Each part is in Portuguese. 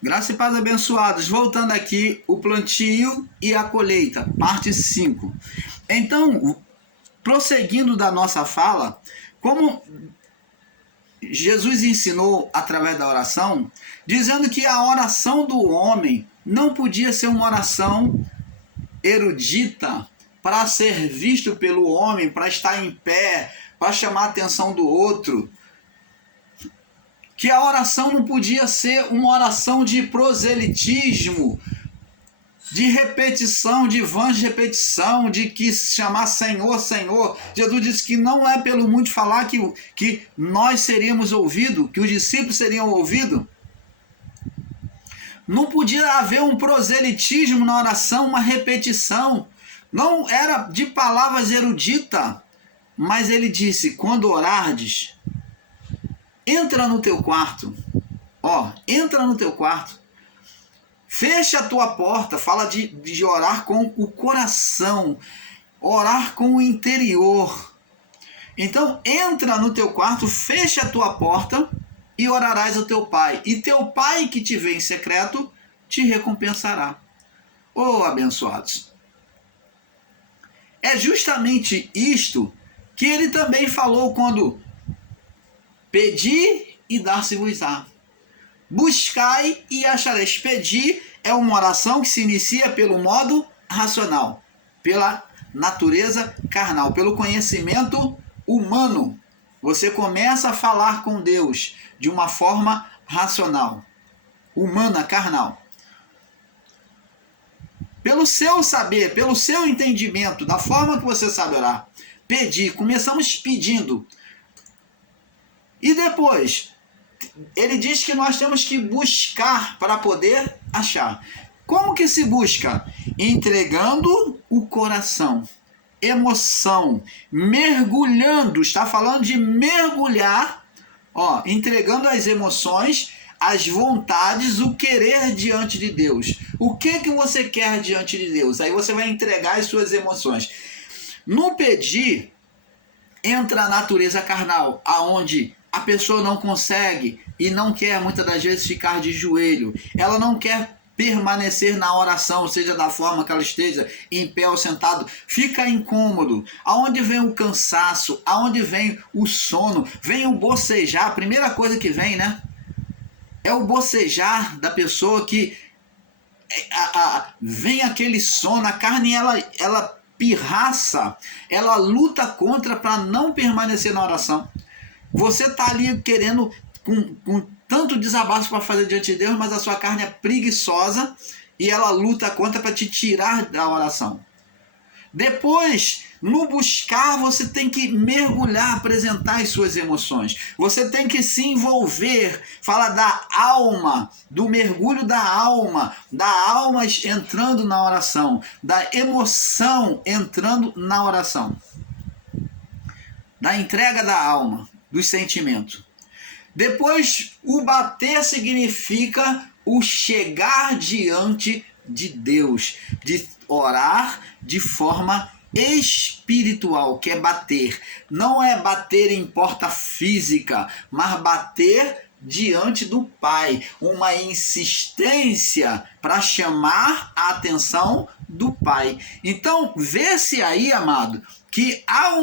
Graça e paz abençoados. Voltando aqui, o plantio e a colheita, parte 5. Então, prosseguindo da nossa fala, como Jesus ensinou através da oração, dizendo que a oração do homem não podia ser uma oração erudita para ser visto pelo homem, para estar em pé, para chamar a atenção do outro. Que a oração não podia ser uma oração de proselitismo, de repetição, de vãs de repetição, de que chamar Senhor, Senhor. Jesus disse que não é pelo muito falar que nós seríamos ouvidos, que os discípulos seriam ouvidos. Não podia haver um proselitismo na oração, uma repetição. Não era de palavras eruditas, mas ele disse, quando orardes, entra no teu quarto, entra no teu quarto, fecha a tua porta, fala de orar com o coração, orar com o interior. Então entra no teu quarto, fecha a tua porta e orarás ao teu pai. E teu pai que te vê em secreto te recompensará. Abençoados! É justamente isto que ele também falou quando pedi e dar-se-vos-á. Buscai e achareis. Pedir é uma oração que se inicia pelo modo racional, pela natureza carnal, pelo conhecimento humano. Você começa a falar com Deus de uma forma racional, humana, carnal. Pelo seu saber, pelo seu entendimento, da forma que você sabe orar. Pedir, começamos pedindo. E depois, ele diz que nós temos que buscar para poder achar. Como que se busca? Entregando o coração, emoção, mergulhando, está falando de mergulhar, entregando as emoções, as vontades, o querer diante de Deus. O que você quer diante de Deus? Aí você vai entregar as suas emoções. No pedir, entra a natureza carnal, aonde a pessoa não consegue e não quer muitas das vezes ficar de joelho. Ela não quer permanecer na oração, seja da forma que ela esteja, em pé ou sentado. Fica incômodo. Aonde vem o cansaço? Aonde vem o sono? Vem o bocejar. A primeira coisa que vem, né? É o bocejar da pessoa que vem aquele sono, a carne ela pirraça, ela luta contra para não permanecer na oração. Você está ali querendo com tanto desabafo para fazer diante de Deus, mas a sua carne é preguiçosa e ela luta contra para te tirar da oração. Depois, no buscar, você tem que mergulhar, apresentar as suas emoções. Você tem que se envolver, fala da alma, do mergulho da alma entrando na oração, da emoção entrando na oração, da entrega da alma, dos sentimentos. Depois, o bater significa o chegar diante de Deus, de orar de forma espiritual, que é bater. Não é bater em porta física, mas bater diante do Pai. Uma insistência para chamar a atenção do Pai. Então, vê-se aí, amado, que há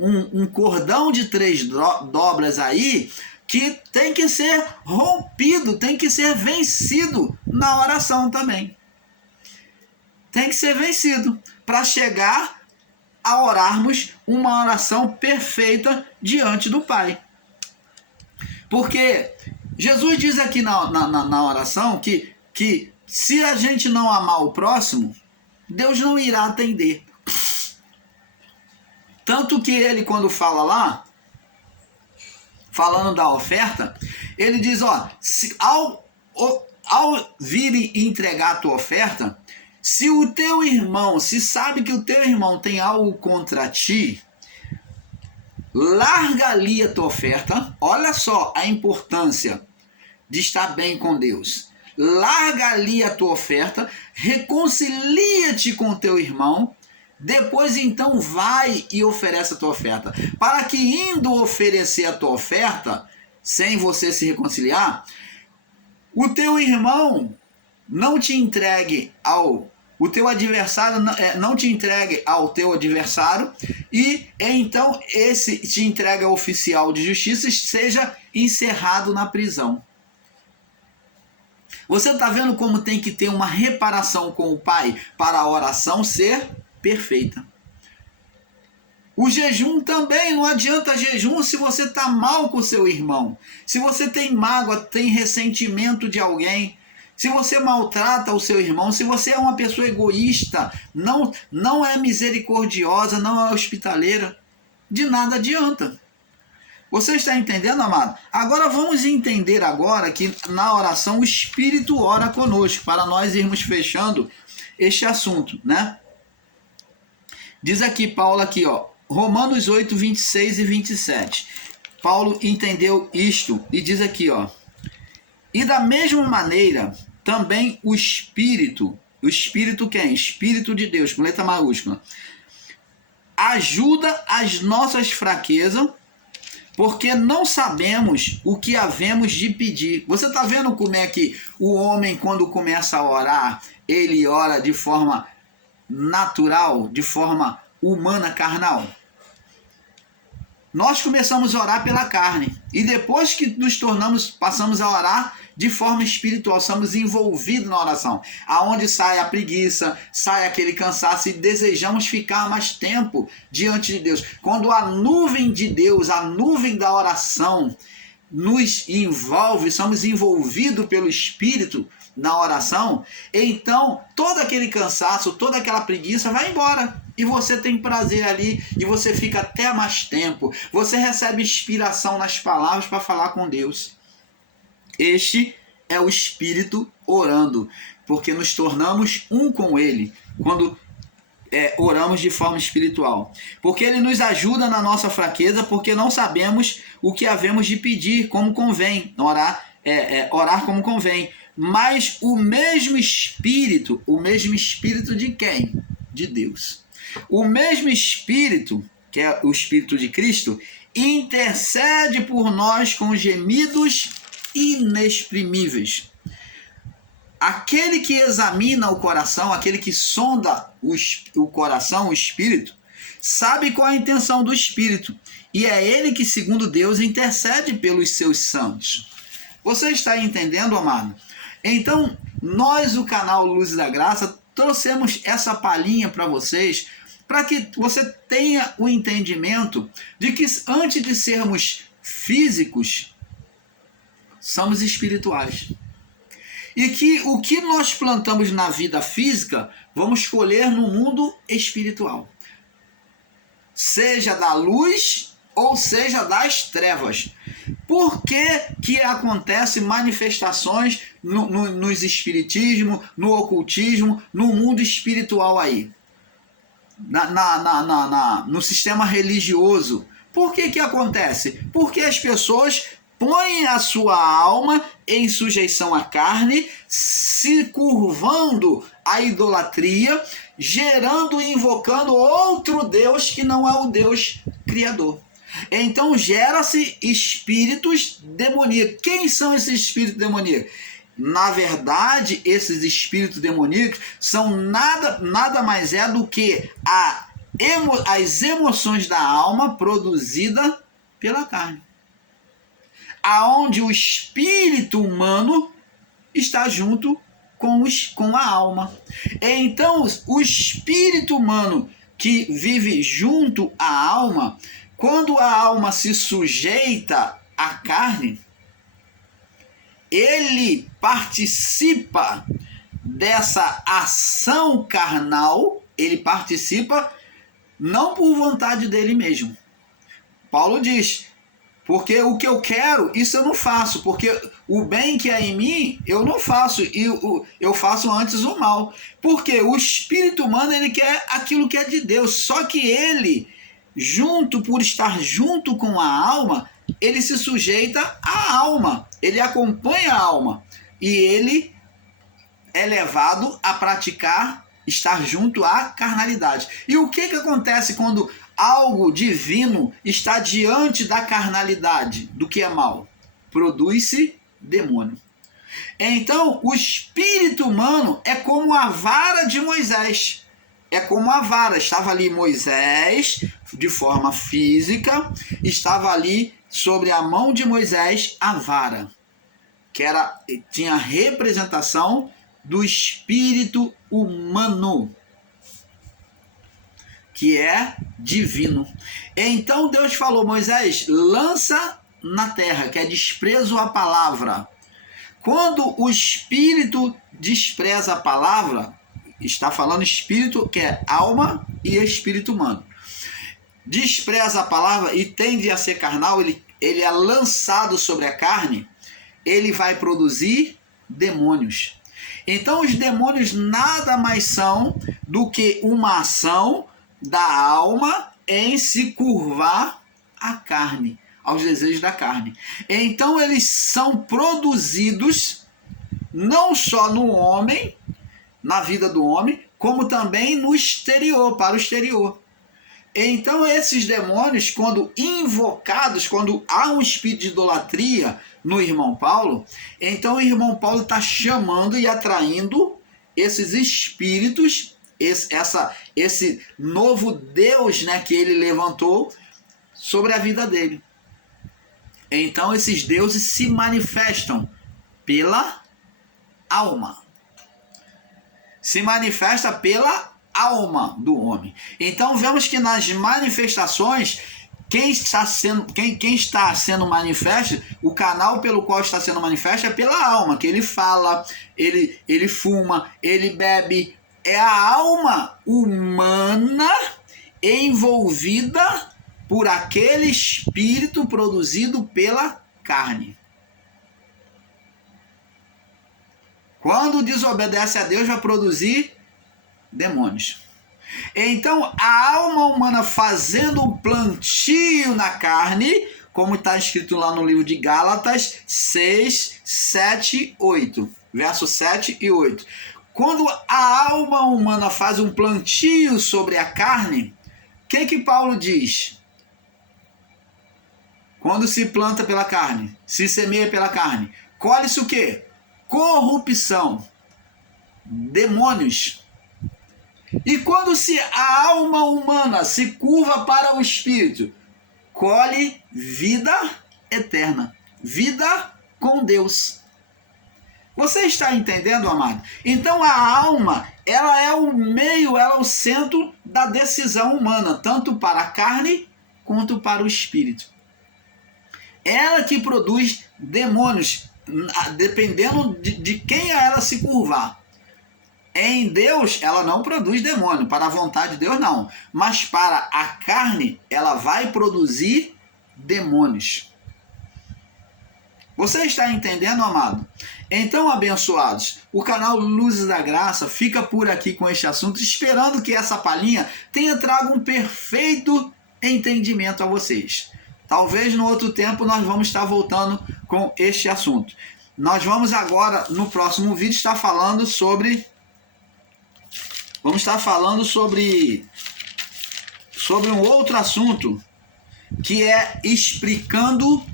um cordão de 3 dobras aí que tem que ser rompido, tem que ser vencido na oração também. Tem que ser vencido para chegar a orarmos uma oração perfeita diante do Pai. Porque Jesus diz aqui na oração que se a gente não amar o próximo, Deus não irá atender. Tanto que ele, quando fala lá, falando da oferta, ele diz, ao vir e entregar a tua oferta, se o teu irmão, se sabe que o teu irmão tem algo contra ti, larga ali a tua oferta. Olha só a importância de estar bem com Deus. Larga ali a tua oferta, reconcilia-te com o teu irmão, depois então vai e oferece a tua oferta. Para que indo oferecer a tua oferta, sem você se reconciliar, O teu irmão não te entregue ao... O teu adversário não te entregue ao teu adversário, e então esse te entrega ao oficial de justiça, seja encerrado na prisão. Você está vendo como tem que ter uma reparação com o Pai para a oração ser perfeita. O jejum também, não adianta jejum se você está mal com o seu irmão. Se você tem mágoa, tem ressentimento de alguém, se você maltrata o seu irmão, se você é uma pessoa egoísta, não é misericordiosa, não é hospitaleira, de nada adianta. Você está entendendo, amado? Agora vamos entender agora que na oração o Espírito ora conosco, para nós irmos fechando este assunto, né? Diz aqui, Paulo, aqui, ó, Romanos 8, 26 e 27. Paulo entendeu isto e diz aqui, ó, e da mesma maneira, também o Espírito quem? Espírito de Deus, com letra maiúscula, ajuda as nossas fraquezas, porque não sabemos o que havemos de pedir. Você está vendo como é que o homem, quando começa a orar, ele ora de forma natural, de forma humana, carnal? Nós começamos a orar pela carne, e depois que passamos a orar de forma espiritual, somos envolvidos na oração, aonde sai a preguiça, sai aquele cansaço, e desejamos ficar mais tempo diante de Deus. Quando a nuvem de Deus, a nuvem da oração nos envolve, somos envolvidos pelo Espírito na oração, então todo aquele cansaço, toda aquela preguiça vai embora, e você tem prazer ali, e você fica até mais tempo, você recebe inspiração nas palavras para falar com Deus. Este é o Espírito orando, porque nos tornamos um com Ele, quando oramos de forma espiritual, porque Ele nos ajuda na nossa fraqueza, porque não sabemos o que havemos de pedir como convém, orar como convém. Mas o mesmo Espírito de quem? De Deus. O mesmo Espírito, que é o Espírito de Cristo, intercede por nós com gemidos inexprimíveis. Aquele que examina o coração, aquele que sonda o coração, o Espírito, sabe qual é a intenção do Espírito, e é ele que, segundo Deus, intercede pelos seus santos. Você está entendendo, amado? Então, nós, o canal Luz da Graça, trouxemos essa palhinha para vocês, para que você tenha o entendimento de que antes de sermos físicos, somos espirituais. E que o que nós plantamos na vida física, vamos colher no mundo espiritual. Seja da luz ou seja das trevas. Por que acontecem manifestações nos espiritismo, no ocultismo, no mundo espiritual aí? No sistema religioso. Por que acontece? Porque as pessoas põem a sua alma em sujeição à carne, se curvando à idolatria, gerando e invocando outro Deus que não é o Deus Criador. Então gera-se espíritos demoníacos. Quem são esses espíritos demoníacos? Na verdade, esses espíritos demoníacos são nada mais do que as emoções da alma produzidas pela carne, aonde o espírito humano está junto com a alma. Então, o espírito humano que vive junto à alma, quando a alma se sujeita à carne, ele participa dessa ação carnal, ele participa não por vontade dele mesmo. Paulo diz: porque o que eu quero, isso eu não faço, porque o bem que é em mim, eu não faço, e eu faço antes o mal. Porque o espírito humano, ele quer aquilo que é de Deus, só que ele, por estar junto com a alma, ele se sujeita à alma, ele acompanha a alma, e ele é levado a praticar, estar junto à carnalidade. E o que acontece quando algo divino está diante da carnalidade, do que é mal? Produz-se demônio. Então, o espírito humano é como a vara de Moisés. É como a vara. Estava ali Moisés, de forma física, estava ali sobre a mão de Moisés a vara, que tinha representação do espírito humano, que é divino. Então Deus falou: Moisés, lança na terra, que é desprezo à palavra. Quando o espírito despreza a palavra, está falando espírito, que é alma, e espírito humano. Despreza a palavra e tende a ser carnal, ele é lançado sobre a carne, ele vai produzir demônios. Então os demônios nada mais são do que uma ação da alma em se curvar à carne, aos desejos da carne. Então eles são produzidos não só no homem, na vida do homem, como também no exterior, para o exterior. Então esses demônios, quando invocados, quando há um espírito de idolatria no irmão Paulo, então o irmão Paulo está chamando e atraindo esses espíritos, esse novo Deus, né, que ele levantou sobre a vida dele. Então esses deuses se manifestam pela alma. Se manifesta pela alma do homem. Então vemos que nas manifestações, quem está sendo manifesto, o canal pelo qual está sendo manifesto é pela alma, que ele fala, ele fuma, ele bebe. É a alma humana envolvida por aquele espírito produzido pela carne. Quando desobedece a Deus, vai produzir demônios. Então a alma humana fazendo um plantio na carne, como está escrito lá no livro de Gálatas 6, 7, 8, verso 7 e 8. Quando a alma humana faz um plantio sobre a carne, o que Paulo diz? Quando se planta pela carne, se semeia pela carne, colhe-se o quê? Corrupção, demônios. E quando a alma humana se curva para o espírito, colhe vida eterna, vida com Deus. Você está entendendo, amado? Então a alma, ela é o meio, ela é o centro da decisão humana, tanto para a carne quanto para o espírito. Ela que produz demônios, dependendo de quem ela se curvar. Em Deus, ela não produz demônio, para a vontade de Deus não. Mas para a carne, ela vai produzir demônios. Você está entendendo, amado? Então, abençoados, o canal Luzes da Graça fica por aqui com este assunto, esperando que essa palhinha tenha trago um perfeito entendimento a vocês. Talvez no outro tempo nós vamos estar voltando com este assunto. Nós vamos agora, no próximo vídeo, estar falando sobre um outro assunto, que é explicando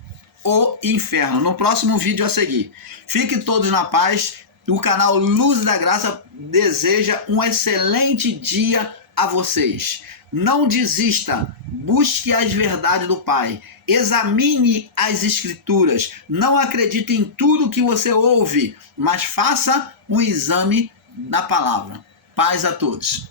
o inferno. No próximo vídeo a seguir. Fiquem todos na paz. O canal Luz da Graça deseja um excelente dia a vocês. Não desista. Busque as verdades do Pai. Examine as Escrituras. Não acredite em tudo que você ouve, mas faça um exame da palavra. Paz a todos.